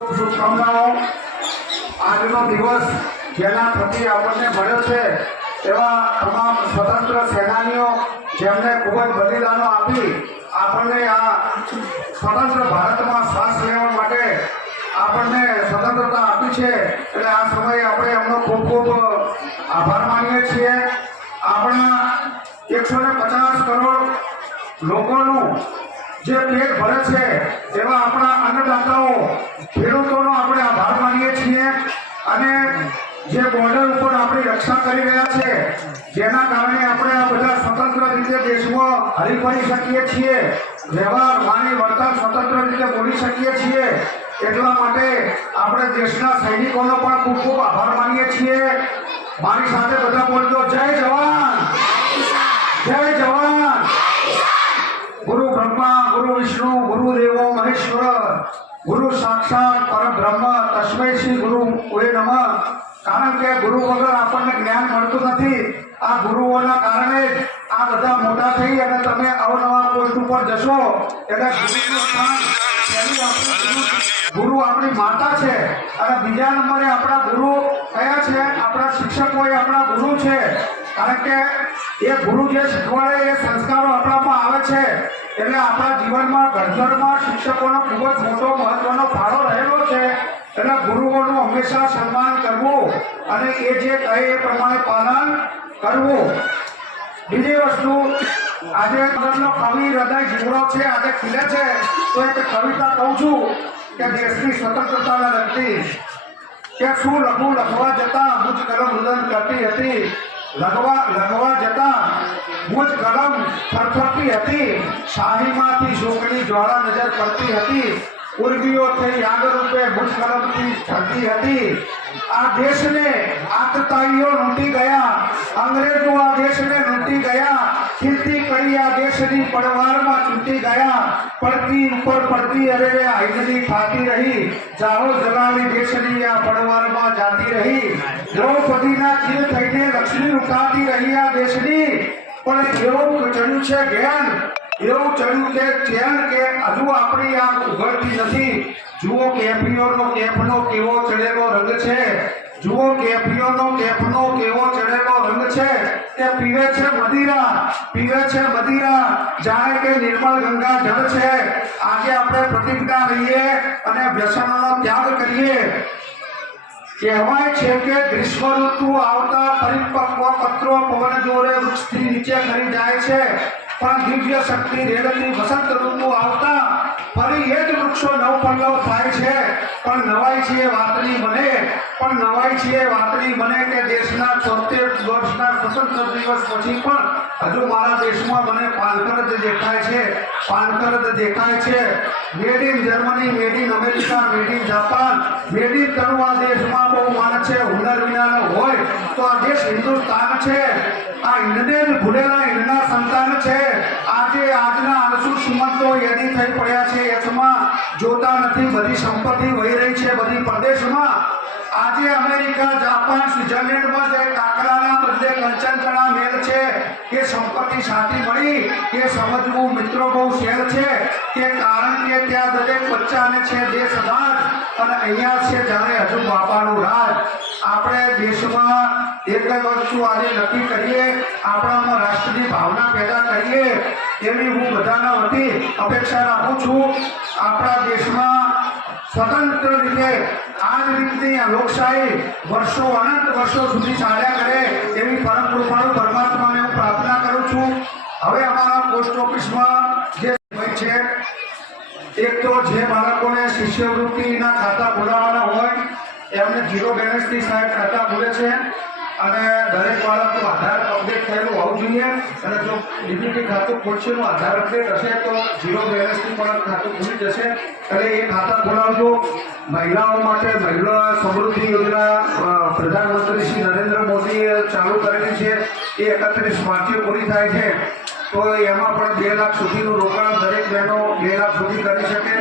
શુભકામનાઓ। આજનો દિવસ જેના પ્રતિ આપણને મળ્યો છે એવા તમામ સ્વતંત્ર સેનાનીઓ જેમને ખૂબ જ બલિદાનો આપી આપણને આ સ્વતંત્ર ભારતમાં શ્વાસ લેવા માટે આપણને સ્વતંત્રતા આપી છે, એટલે આ સમયે આપણે એમનો ખૂબ ખૂબ આભાર માનીએ છીએ। આપણા 150 કરોડ લોકોનું જે પેટ ભરે છે એવા આપણા અન્નદાતાઓ ખેડૂતોનો આપણે આભાર માનીએ છીએ અને જે બોર્ડર ઉપર આપણી રક્ષા કરી રહ્યા છે જેના કારણે આપણે આ બધા સ્વતંત્ર રીતે દેશમાં હરીફરી શકીએ છીએ, વ્યવહાર વાણી વર્તન સ્વતંત્ર રીતે બોલી શકીએ છીએ। એટલા માટે આપણે દેશના સૈનિકોનો પણ ખૂબ ખૂબ આભાર માનીએ છીએ। મારી સાથે બધા બોલજો, જય જવાન, જય જવાન। गुरु ब्रह्मा गुरु विष्णु गुरु देवो महेश्वर गुरु साक्षात परब्रह्म तस्मै श्री गुरु ओए नमः। कारण के गुरु वगर આપણને જ્ઞાન મળતું નથી। આ ગુરુઓના કારણે આ બધા મોટા થઈ અને તમે અવનવા પોસ્ટ ઉપર જશો એટલે ગુરુનું સ્થાન ગુરુ આપણી માતા છે અને બીજા નંબરે આપણા ગુરુ કયા છે? આપણા શિક્ષકો એ આપણા ગુરુ છે। કારણ કે એ ગુરુ જે શીખવાડે એ સંસ્કારો આપણામાં આવે છે, એટલે આપણા જીવનમાં ઘડતરમાં શિક્ષકોનો ખૂબ જ મોટો મહત્વનો ફાળો રહેલો છે। એટલે ગુરુઓનું હંમેશા સન્માન કરવું અને એ જે કહે એ પ્રમાણે પાલન કરવું। બીજી વસ્તુ, આજે મતલબ કવિ હૃદય જીવડો છે, આજે ખીલે છે તો એક કવિતા કહું છું કે દેશની સ્વતંત્રતાને લગતી કે શું લખવા જતા મુજ કલમ રુદન કરતી હતી, લખવા જતા મુજ કલમ ફરફરતી હતી, શાહીમાંથી શોકની જ્વાળા નજર પડતી હતી, ઉર્ગીઓ થઈ આગ રૂપે મુજ કલમથી ઠરતી હતી। આ દેશને આતતાઈઓ લૂંટી ગયા, અંગ્રેજો આ દેશને લૂંટી ગયા, ખેતી કરી આ દેશની પડવારમાં ચૂંટી ગયા, પડતી ઉપર પડતી અરે આઈજની થાતી રહી, જાહો જલાલી દેશની આ પડવારમાં જાતી રહી, દ્રૌપદીના ચીર થઈને લક્ષ્મી લૂંટાતી રહી આ દેશની। પણ એવું ચડ્યું છે જ્ઞાન, એવું ચડ્યું કે ચેન કે હજુ આપણી આંખ ઉઘડતી નથી। જુઓ કેફીઓનો કેફનો કેવો ચડેલો રંગ છે, જુઓ કેફીઓનો કેફનો કેવો ચડેલો રંગ છે, તે પીવે છે મદિરા, પીવે છે મદિરા જાણે કે નિર્મળ ગંગા જળ છે। આજે આપણે પ્રતિજ્ઞા લઈએ અને વ્યસનનો ત્યાગ કરીએ। કહેવાય છે કે ગ્રીષ્મ ઋતુ આવતા પરિપક્વ પત્રો પવન જોરે વૃક્ષથી નીચે ખરી જાય છે, પણ દિવ્ય શક્તિ રેડતી વસંત ઋતુ આવતા ફરી એ જ વૃક્ષો નવપલ્લવ થાય છે। પણ નવાઈ છે એ વાતની બને, પણ નવાઈ છે એ વાતની બને કે દેશના 74 વર્ષના સ્વતંત્ર દિવસ પછી પણ હજુ મારા દેશમાં મને પાનખર જ દેખાય છે, પાનખર જ દેખાય છે। Made in Germany, made in America, made in Japan, made in તરુ આ દેશમાં બહુ માને છે। હુનર વિનાનો હોય તો આ દેશ હિન્દુસ્તાન છે, આ હિન્દને જ ભૂલેલા હિન્દના સંતાન છે। આજે આજના આળસુ શ્રીમંતો યદી થઈ પડ્યા છે યશમાં, જોતા નથી બધી સંપત્તિ વહી રહી છે બધી પ્રદેશમાં। આજે અમેરિકા, જાપાન, સ્વિટ્ઝરલેન્ડમાં જે કાકરાના બદલે કંચનકણા મેલ છે, એ સંપત્તિ સાથી મળી એ સમજવું મિત્રો બહુ સહેલ છે કે કારણ કે ત્યાં દરેક બચ્ચાને છે દેશરાજ અને અહીંયા છે જાણે હજુ બાપાનું રાજ। આપણે દેશમાં એક જ વસ્તુ આજે નક્કી કરીએ, આપણામાં રાષ્ટ્રની ભાવના પેદા કરીએ એવી હું બધાના વતી અપેક્ષા રાખું છું। આપણા દેશમાં સ્વતંત્ર રીતે આ જ રીતની લોકશાહી વર્ષો અનંત વર્ષો સુધી ચાલ્યા કરે એવી પરમ કૃપાળુ પરમાત્માને હું પ્રાર્થના કરું છું। હવે અમારા પોસ્ટ ઓફિસમાં જે છે, એક તો જે બાળકોને શિષ્યવૃત્તિના ખાતા ખોલાવવાના હોય એમને 0 બેલેન્સથી સાહેબ ખાતા ખુલે છે અને દરેક બાળકનું આધાર અપડેટ થયેલું હોવું જોઈએ અને જો ડીબીટી ખાતું ખોલશે એનું આધાર અપડેટ હશે તો 0 બેલેન્સથી પણ ખાતું ખુલી જશે, એટલે એ ખાતા ખોલાવજો। મહિલાઓ માટે મહિલા સમૃદ્ધિ યોજના પ્રધાનમંત્રી શ્રી નરેન્દ્ર મોદીએ ચાલુ કરેલી છે, એ 31 માર્ચે પૂરી થાય છે, તો એમાં પણ 2 લાખ સુધીનું રોકાણ દરેક બહેનો 2 લાખ સુધી કરી શકે।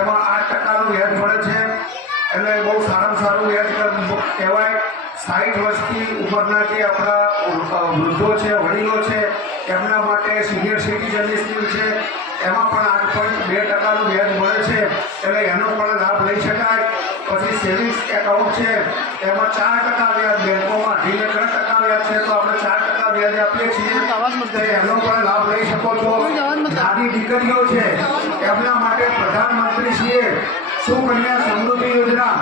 એમાં 8% વ્યાજ મળે છે, એટલે બહુ સારામાં સારું વ્યાજ કહેવાય। 60 વર્ષથી ઉપરના જે આપણા વૃદ્ધો છે, વડીલો છે, એમના માટે સિનિયર સિટીઝનની સ્કીમ છે, એમાં પણ 8.2% વ્યાજ મળે છે, એટલે એનો પણ લાભ લઈ શકાય। સેવિંગ્સ એકાઉન્ટ છે એમાં 4% વ્યાજ, બેંકોમાં 2.5% વ્યાજ છે, તો આપણે 4% વ્યાજ આપીએ છીએ, તો એનો પણ લાભ લઈ શકો છો. નાની દીકરીઓ છે એમના માટે પ્રધાનમંત્રીશ્રીએ સુકન્યા સમૃદ્ધિ યોજના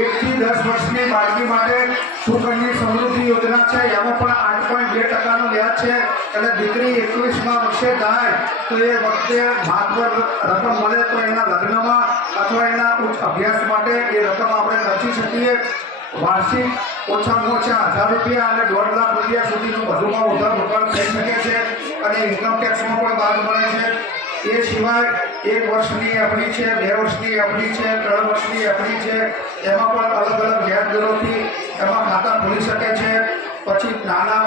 1 થી 10 વર્ષની બાળકી માટે સુકન્યા સમૃદ્ધિ યોજના છે, એમાં પણ 8.2% વ્યાજ છે. અને દીકરી 21મા વર્ષે થાય તો એ વખતે માતબર રકમ મળે તો એના લગ્નમાં અથવા એના ઉચ્ચ અભ્યાસ માટે એ રકમ આપણે ખર્ચી શકીએ. વાર્ષિક ઓછામાં ઓછા 1000 રૂપિયા અને 1.5 લાખ રૂપિયા સુધીનું વધુમાં વધારે રોકાણ થઈ શકે છે અને ઇન્કમ ટેક્સમાં પણ બાદ મળે છે. એ સિવાય 1 વર્ષની એફડી છે, 2 વર્ષની એફડી છે, 3 વર્ષની એફડી છે, એમાં પણ અલગ અલગ વ્યાજ દરોથી એમાં ખાતા ખોલી શકે છે. પછી નાના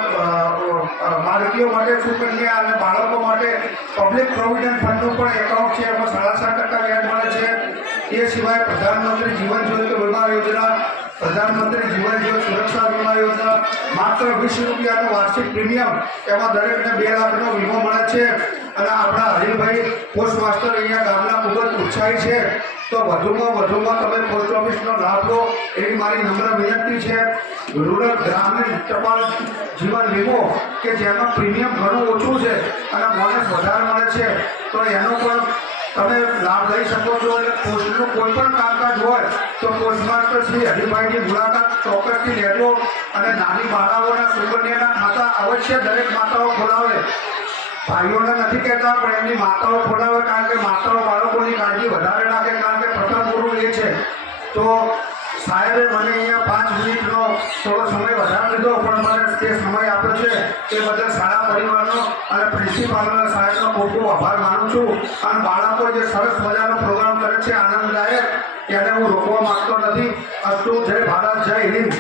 બાળકીઓ માટે સુકન્યા અને બાળકો માટે પબ્લિક પ્રોવિડન્ટ ફંડનું પણ એકાઉન્ટ છે, એમાં 7.5% વ્યાજ મળે છે. એ સિવાય પ્રધાનમંત્રી જીવન જ્યોતિ વીમા યોજના, પ્રધાનમંત્રી જીવન જ્યોતિ સુરક્ષા વીમા યોજના, માત્ર 20 રૂપિયાનું વાર્ષિક પ્રીમિયમ, એમાં દરેકને 2 લાખનો વીમો મળે છે. અને આપણા હરીભાઈ પોસ્ટ માસ્ટર અહીંયા ગામના ખૂબ જ ઉત્સાહી છે, તો વધુમાં તમે પોસ્ટ ઓફિસનો લાભ લો એવી મારી નમ્ર વિનંતી છે. રૂરલ ગ્રામીણ ટપાલ જીવન વીમો કે જેમાં પ્રીમિયમ ઘણું ઓછું છે અને બોનસ વધારે મળે છે, તો એનો પણ તમે લાભ લઈ શકો છો. એટલે પોસ્ટનું કોઈ પણ કામકાજ હોય તો પોસ્ટ માસ્ટર શ્રી હરિભાઈની મુલાકાત ચોક્કસથી લેજો અને નાની બાળાઓના સુકન્યાના ખાતા અવશ્ય દરેક માતાઓ ખોલાવે. ભાઈઓને નથી કહેતા પણ એમની માતાઓ ખોલાવે, કારણ કે માતાઓ બાળકોની કાળજી વધારે રાખે, કારણ કે પ્રથમ ગુરુ એ છે. તો સાહેબે મને અહીંયા 5 મિનિટનો થોડો સમય વધારે લીધો, પણ મને તે સમય આપ્યો છે તે બદલ શાળા પરિવારનો અને પ્રિન્સિપાલના સાહેબનો ખૂબ ખૂબ આભાર માનું છું. અને બાળકો જે સરસ મજાનો પ્રોગ્રામ કરે છે આનંદદાયક, એને હું રોકવા માંગતો નથી. અસ્તુ, જય ભારત, જય હિન્દ.